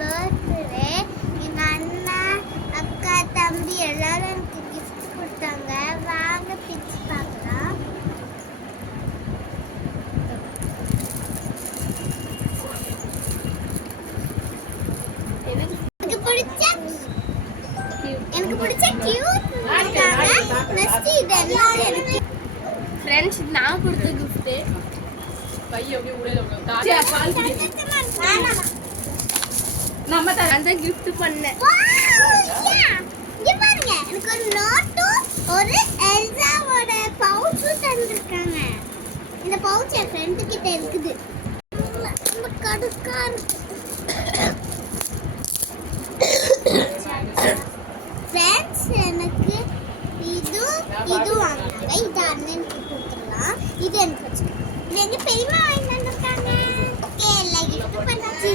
Birthday எங்க அண்ணன் அக்கா தம்பி எல்லாரும் எனக்கு கிஃப்ட் கொடுத்தாங்க. வாங்க பிச்சு பார்க்கலாம். எனக்கு பிடிச்ச கியூட் நெக்ஸ்ட் இதெல்லாம் எனக்கு ஃப்ரெண்ட்ஸ் நான் கொடுத்த gift பைய அப்படியே உடையில தாஜா பால் குடி நம்ம தான் அந்த gift பண்ணேன். இங்க பாருங்க எனக்கு ஒரு நோட் ஒரு எல்சாவோட பவுச் தந்திருக்காங்க. இந்த பவுச் என் ஃப்ரெண்ட் கிட்ட இருக்குது. நம்ம கடுக்கார் ஃப்ரெண்ட்ஸ் எனக்கு இது வாங்கினாங்க. இது அண்ணனுக்கு கொடுத்துடலாம். இது எனக்கு வச்சுக்கலாம். இது எங்க பெரியம்மா வாங்கி தந்திருக்காங்க. ஓகே எல்லாம் கிஃப்ட் பண்ணாச்சு.